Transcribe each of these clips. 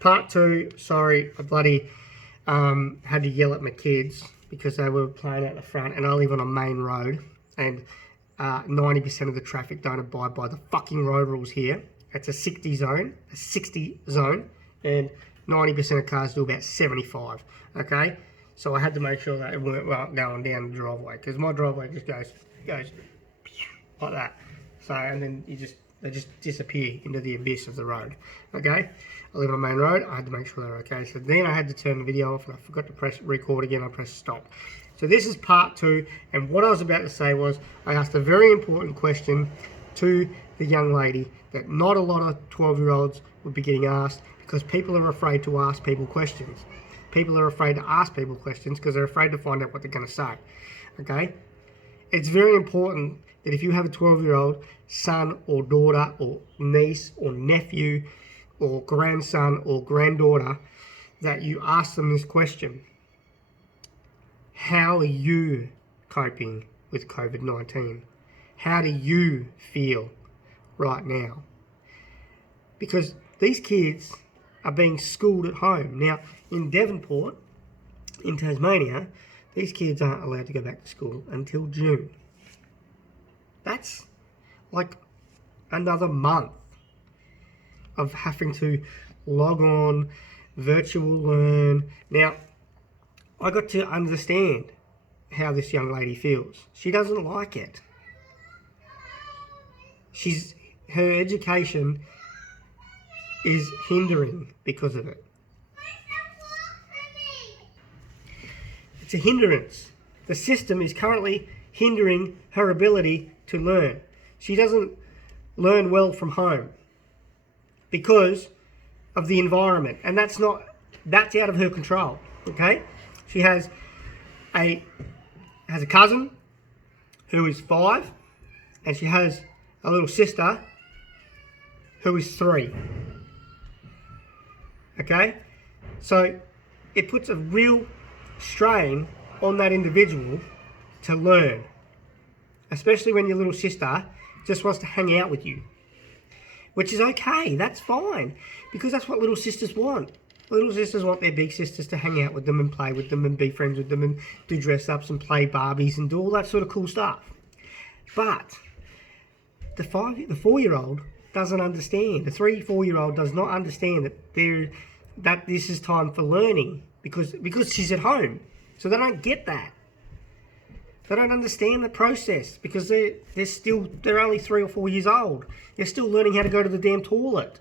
Part 2, sorry, I bloody had to yell at my kids because they were playing out the front, and I live on a main road, and 90% of the traffic don't abide by the fucking road rules here. It's a 60 zone, and 90% of cars do about 75, okay? So I had to make sure that it weren't going down the driveway, because my driveway just goes like that. So, and then they just disappear into the abyss of the road, okay? I live on a main road, I had to make sure they're okay. So then I had to turn the video off, and I forgot to press record again, I pressed stop. So this is part 2, and what I was about to say was, I asked a very important question to the young lady that not a lot of 12-year-olds would be getting asked, because people are afraid to ask people questions. People are afraid to ask people questions because they're afraid to find out what they're going to say, okay? It's very important that if you have a 12-year-old son or daughter or niece or nephew or grandson or granddaughter, that you ask them this question. How are you coping with COVID-19? How do you feel right now? Because these kids are being schooled at home. Now, in Devonport, in Tasmania, these kids aren't allowed to go back to school until June. That's like another month of having to log on, virtual learn. Now, I got to understand how this young lady feels. She doesn't like it. Her education is hindering because of it. It's a hindrance. The system is currently hindering her ability to learn. She doesn't learn well from home because of the environment, and that's out of her control. Okay, she has a cousin who is 5, and she has a little sister who is 3. Okay, so it puts a real strain on that individual to learn, especially when your little sister just wants to hang out with you, which is okay, that's fine, because that's what little sisters want. Little sisters want their big sisters to hang out with them and play with them and be friends with them and do dress-ups and play Barbies and do all that sort of cool stuff. But the 4-year-old doesn't understand. The 3-4-year-old does not understand that this is time for learning because she's at home. So they don't get that. They don't understand the process because they're only 3 or 4 years old. They're still learning how to go to the damn toilet.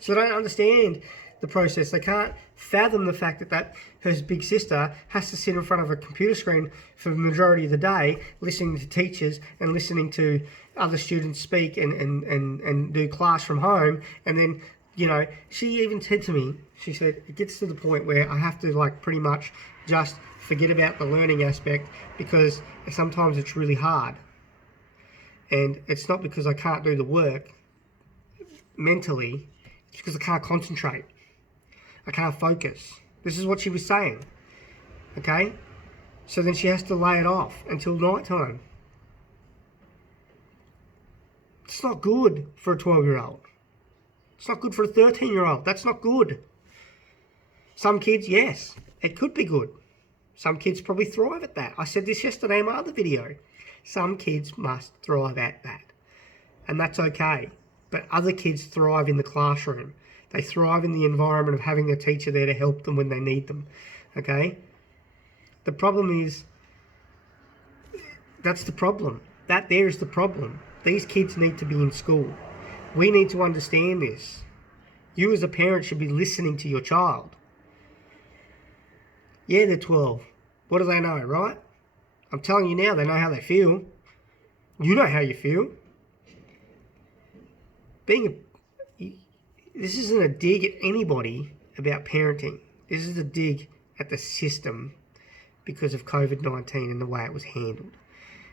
So they don't understand the process. They can't fathom the fact that her big sister has to sit in front of a computer screen for the majority of the day, listening to teachers and listening to other students speak and do class from home. And then, you know, she even said to me, she said, it gets to the point where I have to like pretty much just forget about the learning aspect because sometimes it's really hard. And it's not because I can't do the work mentally, it's because I can't concentrate. I can't focus. This is what she was saying. Okay? So then she has to lay it off until night time. It's not good for a 12-year-old. It's not good for a 13-year-old. That's not good. Some kids, yes, it could be good. Some kids probably thrive at that. I said this yesterday in my other video. Some kids must thrive at that. And that's okay. But other kids thrive in the classroom. They thrive in the environment of having a teacher there to help them when they need them. Okay? The problem is, that's the problem. That there is the problem. These kids need to be in school. We need to understand this. You as a parent should be listening to your child. Yeah, they're 12. What do they know, right? I'm telling you now, they know how they feel. You know how you feel. This isn't a dig at anybody about parenting. This is a dig at the system because of COVID-19 and the way it was handled.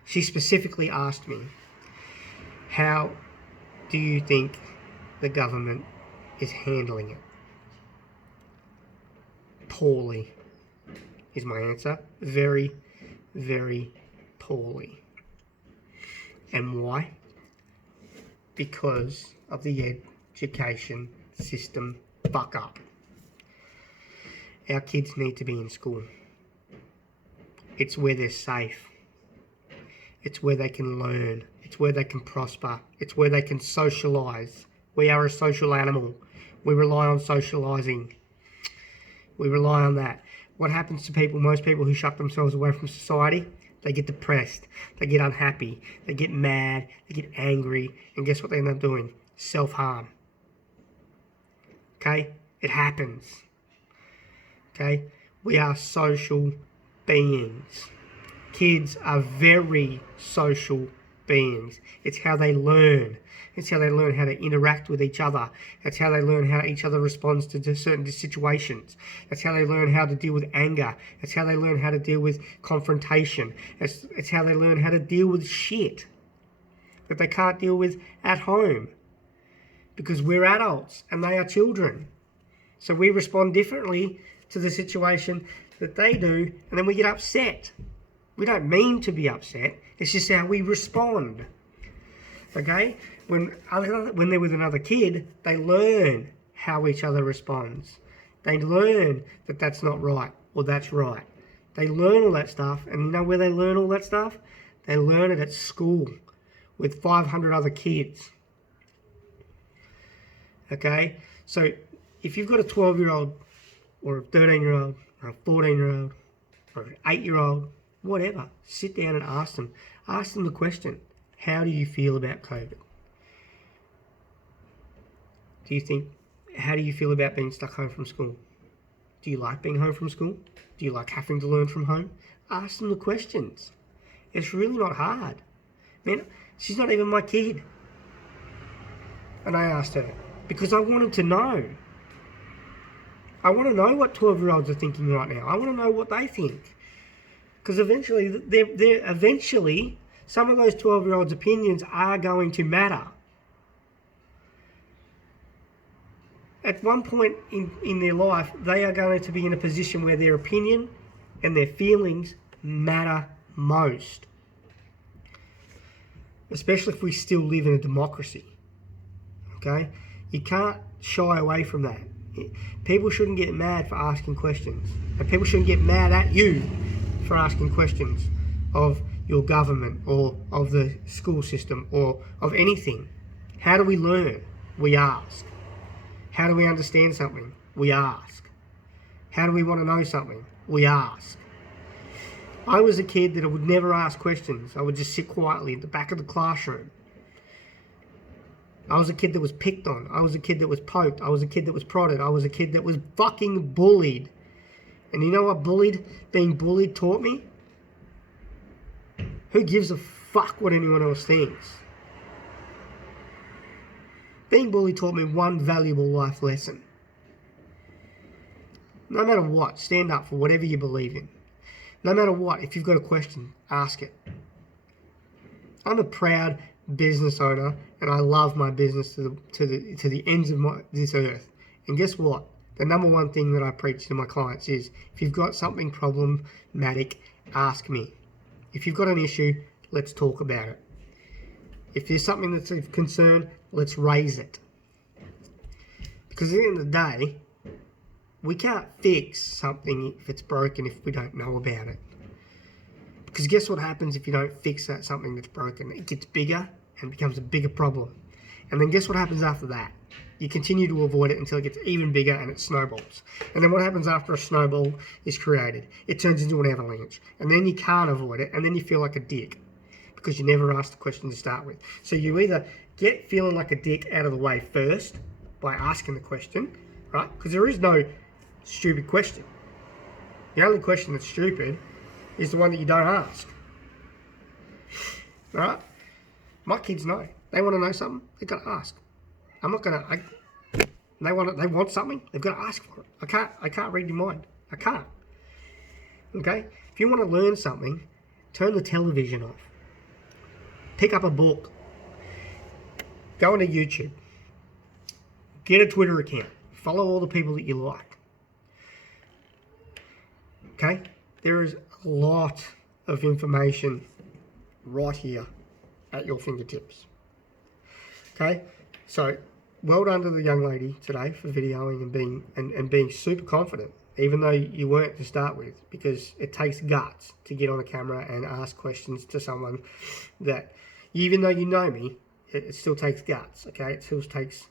She specifically asked me, how do you think the government is handling it? Poorly is my answer. Very, very poorly. And why? Because of the education system fuck up. Our kids need to be in school. It's where they're safe. It's where they can learn. It's where they can prosper. It's where they can socialise. We are a social animal. We rely on socialising. We rely on that. What happens to people, most people who shut themselves away from society? They get depressed. They get unhappy. They get mad. They get angry. And guess what they end up doing? Self-harm. Okay? It happens. Okay? We are social beings. Kids are very social beings. It's how they learn. It's how they learn how to interact with each other. It's how they learn how each other responds to certain situations. It's how they learn how to deal with anger. It's how they learn how to deal with confrontation. It's how they learn how to deal with shit that they can't deal with at home. Because we're adults and they are children. So we respond differently to the situation that they do, and then we get upset. We don't mean to be upset. It's just how we respond. Okay? When they're with another kid, they learn how each other responds. They learn that that's not right or that's right. They learn all that stuff, and you know where they learn all that stuff? They learn it at school with 500 other kids. Okay? So if you've got a 12-year-old or a 13-year-old or a 14-year-old or an 8-year-old, whatever, sit down and ask them. Ask them the question, how do you feel about COVID? How do you feel about being stuck home from school? Do you like being home from school? Do you like having to learn from home? Ask them the questions. It's really not hard. Man, she's not even my kid. And I asked her because I wanted to know. I want to know what 12-year-olds are thinking right now. I want to know what they think. Because eventually, some of those 12-year-olds' opinions are going to matter. At one point in their life, they are going to be in a position where their opinion and their feelings matter most. Especially if we still live in a democracy. Okay? You can't shy away from that. People shouldn't get mad for asking questions. And people shouldn't get mad at you for asking questions of your government or of the school system or of anything. How do we learn? We ask. How do we understand something? We ask. How do we want to know something? We ask. I was a kid that would never ask questions. I would just sit quietly at the back of the classroom. I was a kid that was picked on. I was a kid that was poked. I was a kid that was prodded. I was a kid that was fucking bullied. And you know what being bullied taught me? Who gives a fuck what anyone else thinks? Being bullied taught me one valuable life lesson. No matter what, stand up for whatever you believe in. No matter what, if you've got a question, ask it. I'm a proud business owner, and I love my business to the ends of this earth. And guess what? The number one thing that I preach to my clients is, if you've got something problematic, ask me. If you've got an issue, let's talk about it. If there's something that's of concern, let's raise it. Because at the end of the day, we can't fix something if it's broken if we don't know about it. Because guess what happens if you don't fix something that's broken? It gets bigger and becomes a bigger problem. And then guess what happens after that? You continue to avoid it until it gets even bigger and it snowballs. And then what happens after a snowball is created? It turns into an avalanche. And then you can't avoid it, and then you feel like a dick because you never asked the question to start with. So you either get feeling like a dick out of the way first by asking the question, right? Because there is no stupid question. The only question that's stupid is the one that you don't ask. Right? My kids know. They want to know something, they've got to ask. I'm not gonna. They want something, they've got to ask for it. I can't read your mind. I can't. Okay? If you want to learn something, turn the television off. Pick up a book. Go into YouTube. Get a Twitter account. Follow all the people that you like. Okay? There is a lot of information right here at your fingertips. Okay? So well done to the young lady today for videoing and being super confident, even though you weren't to start with, because it takes guts to get on a camera and ask questions to someone that, even though you know me, it still takes guts. Okay, it still takes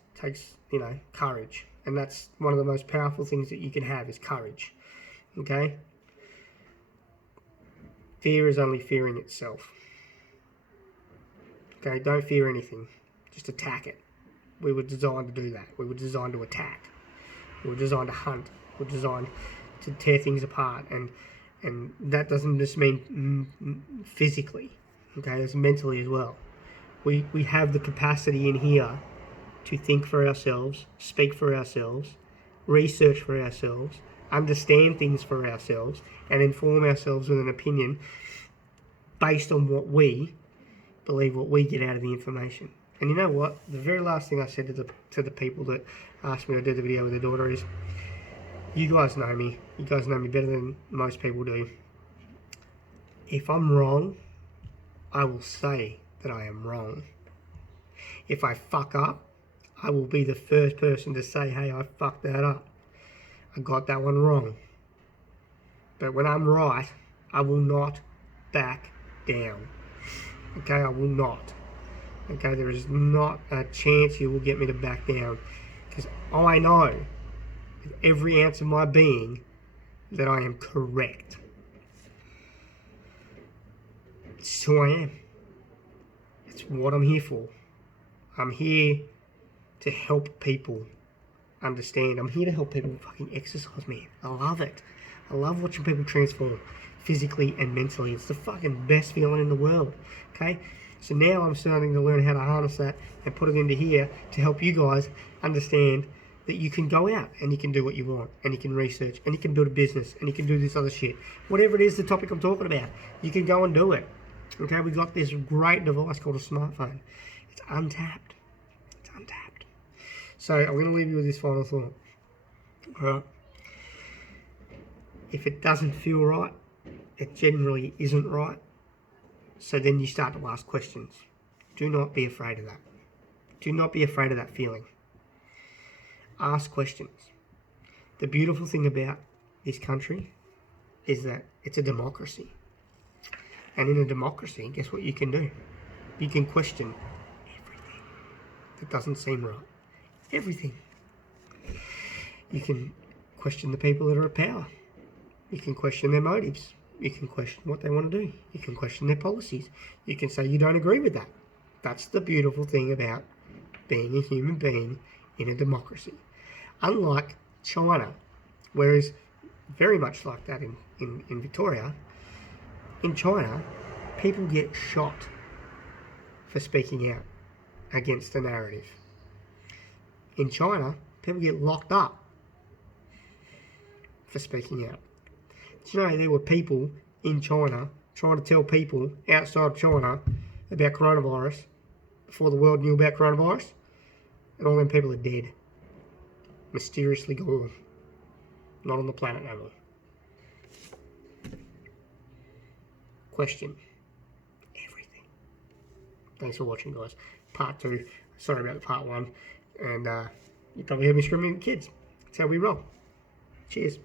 courage, and that's one of the most powerful things that you can have is courage. Okay, fear is only fearing itself. Okay, don't fear anything, just attack it. We were designed to do that. We were designed to attack. We were designed to hunt. We were designed to tear things apart, and that doesn't just mean physically. Okay, it's mentally as well. We have the capacity in here to think for ourselves, speak for ourselves, research for ourselves, understand things for ourselves, and inform ourselves with an opinion based on what we believe, what we get out of the information. And you know what? The very last thing I said to the people that asked me to do the video with their daughter is, you guys know me. You guys know me better than most people do. If I'm wrong, I will say that I am wrong. If I fuck up, I will be the first person to say, hey, I fucked that up. I got that one wrong. But when I'm right, I will not back down. Okay, I will not. Okay, there is not a chance you will get me to back down, because I know with every ounce of my being that I am correct. It's who I am. It's what I'm here for. I'm here to help people understand. I'm here to help people fucking exercise, man. I love it. I love watching people transform physically and mentally. It's the fucking best feeling in the world. Okay? So now I'm starting to learn how to harness that and put it into here to help you guys understand that you can go out and you can do what you want, and you can research, and you can build a business, and you can do this other shit. Whatever it is, the topic I'm talking about, you can go and do it. Okay, we got this great device called a smartphone. It's untapped. It's untapped. So I'm going to leave you with this final thought. All right. If it doesn't feel right, it generally isn't right. So then you start to ask questions. Do not be afraid of that. Do not be afraid of that feeling. Ask questions. The beautiful thing about this country is that it's a democracy. And in a democracy, guess what you can do? You can question everything that doesn't seem right. Everything. You can question the people that are at power. You can question their motives. You can question what they want to do. You can question their policies. You can say you don't agree with that. That's the beautiful thing about being a human being in a democracy. Unlike China, whereas very much like that in Victoria, in China, people get shot for speaking out against the narrative. In China, people get locked up for speaking out. Do you know there were people in China trying to tell people outside China about coronavirus before the world knew about coronavirus? And all them people are dead. Mysteriously gone. Not on the planet no more. Question everything. Thanks for watching, guys. Part 2. Sorry about the part 1. And you probably heard me screaming at the kids. That's how we roll. Cheers.